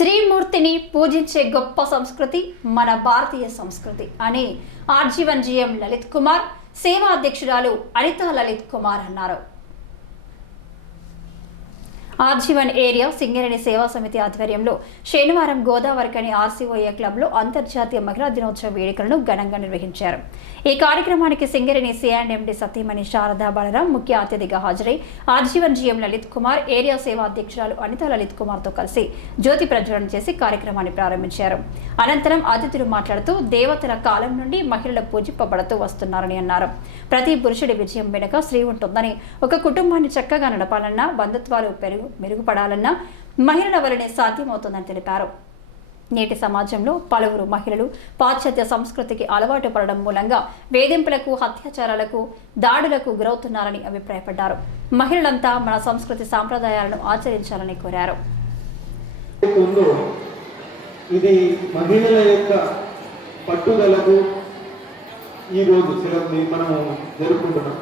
శ్రీమూర్తిని పూజించే గొప్ప సంస్కృతి మన భారతీయ సంస్కృతి అని ఆర్జీవన్ జిఎం లలిత్ కుమార్ సేవా అధ్యక్షురాలు అనితా లలిత్ కుమార్ అన్నారు. ఆర్జీవన్ ఏరియా సింగరేణి సేవా సమితి ఆధ్వర్యంలో శనివారం గోదావరికని ఆర్సీఓఏ క్లబ్లో అంతర్జాతీయ మహిళా దినోత్సవ వేడుకలను ఘనంగా నిర్వహించారు. ఈ కార్యక్రమానికి సింగరేణి సిఆండ్ఎండి సతీమణి శారదా బలరాం ముఖ్య అతిథిగా హాజరై RG one GM Lalit Kumar area Seva అధ్యక్షురాలు అనిత లలిత్ కుమార్తో కలిసి జ్యోతి ప్రజ్వలన చేసి కార్యక్రమాన్ని ప్రారంభించారు. అనంతరం అతిథులు మాట్లాడుతూ దేవతల కాలం నుండి మహిళలు పూజింపబడుతూ వస్తున్నారని అన్నారు. ప్రతి పురుషుడి విజయం వెనుక స్త్రీ ఉంటుందని ఒక కుటుంబాన్ని చక్కగా నడపాలన్నా బంధుత్వాలు పెరుగు మెరుగుపడాలన్నా మహిళల వలనే సాధ్యమవుతుందని తెలిపారు. నేటి సమాజంలో పలువురు మహిళలు పాశ్చాత్య సంస్కృతికి అలవాటు పడడం మూలంగా వేధింపులకు అత్యాచారాలకు దాడులకు గురవుతున్నారని అభిప్రాయపడ్డారు. మహిళలంతా మన సంస్కృతి సాంప్రదాయాలను ఆచరించాలని కోరారు. ఇది మహిళల యొక్క పట్టుదలకు ఈరోజు మనం జరుపుకుంటున్నాం.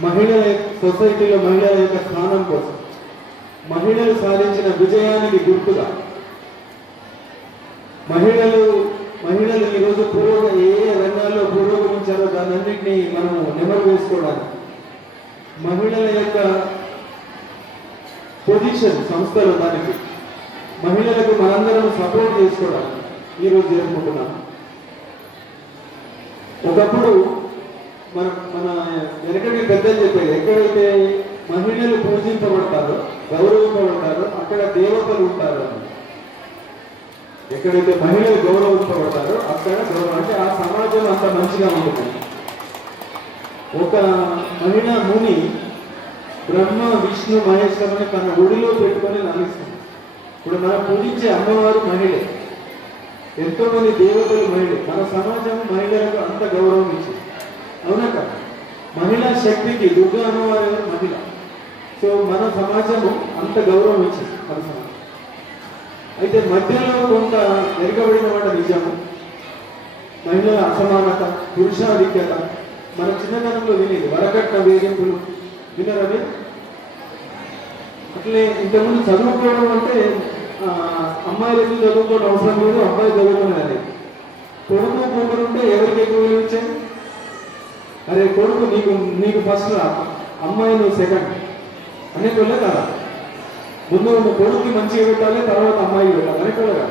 మహిళల సొసైటీలో మహిళల యొక్క స్థానం కోసం. మహిళలు సాధించిన విజయానికి గుర్తుగా మహిళలు మహిళలు ఈరోజు పురోగ ఏ రంగాల్లో పురోగమించారో దానన్నింటినీ మనం నెమరు వేసుకోవడానికి. మహిళల యొక్క పొజిషన్ సంస్థలు దానికి. మహిళలకు మనందరం సపోర్ట్ చేసుకోవడానికి ఈరోజు జరుపుకుంటున్నాం. ఒకప్పుడు మన మన వెనకటి పెద్దలు చెప్పేది ఎక్కడైతే మహిళలు పూజింపబడతారో గౌరవంగా ఉంటారో అక్కడ దేవతలు ఉంటారు. ఎక్కడైతే మహిళలు గౌరవించబడతారో అక్కడ గౌరవం అంటే ఆ సమాజం అంత మంచిగా ఉంటుంది ఒక మహిళ ముని బ్రహ్మ విష్ణు మహేశ్వరుని తన ఒడిలో పెట్టుకొని నమిస్తుంది. ఇప్పుడు మనం పూజించే అమ్మవారు మహిళే. ఎంతో మంది దేవతలు మహిళే. మన సమాజం మహిళలకు అంత గౌరవం ఇచ్చింది. అవునా కదా? మహిళా శక్తికి దుర్గా అమ్మవారు మహిళ. సో మన సమాజము అంత గౌరవం ఇచ్చింది మన సమాజం. అయితే మధ్యలో కొంత వెనుకబడిన మాట నిజము. మహిళల అసమానత పురుషాధిక్యత మన చిన్నతనంలో వినేది వరకట్న వేధింపులు. విన్నారా మీరు? అట్లే ఇంతకుముందు చదువుకోవడం అంటే అమ్మాయిలు ఎందుకు చదువుకోవడం అవసరం లేదు అబ్బాయి చదువుకునేది కొడుకు కూతురు ఉంటే ఎవరికి ఎక్కువ విలువ అరే కొడుకు నీకు నీకు ఫస్ట్ రా. అమ్మాయి నువ్వు సెకండ్ అనేటోళ్ళే కదా. ముందు కొడుకు కొడుకుకి మంచిగా పెట్టాలి తర్వాత అమ్మాయి పెట్టాలి. అనేటోళ్ళే కదా.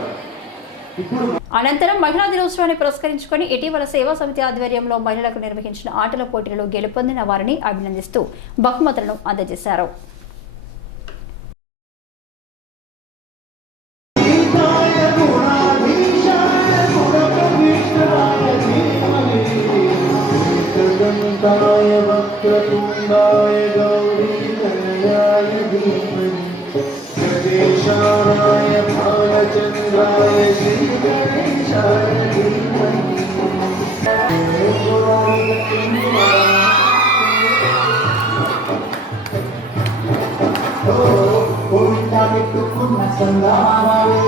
అనంతరం మహిళా దినోత్సవాన్ని పురస్కరించుకుని ఇటీవల సేవా సమితి ఆధ్వర్యంలో మహిళలకు నిర్వహించిన ఆటల పోటీలలో గెలుపొందిన వారిని అభినందిస్తూ బహుమతులను అందజేశారు. கட்டவிட்டுக்கும் சொந்தமானவே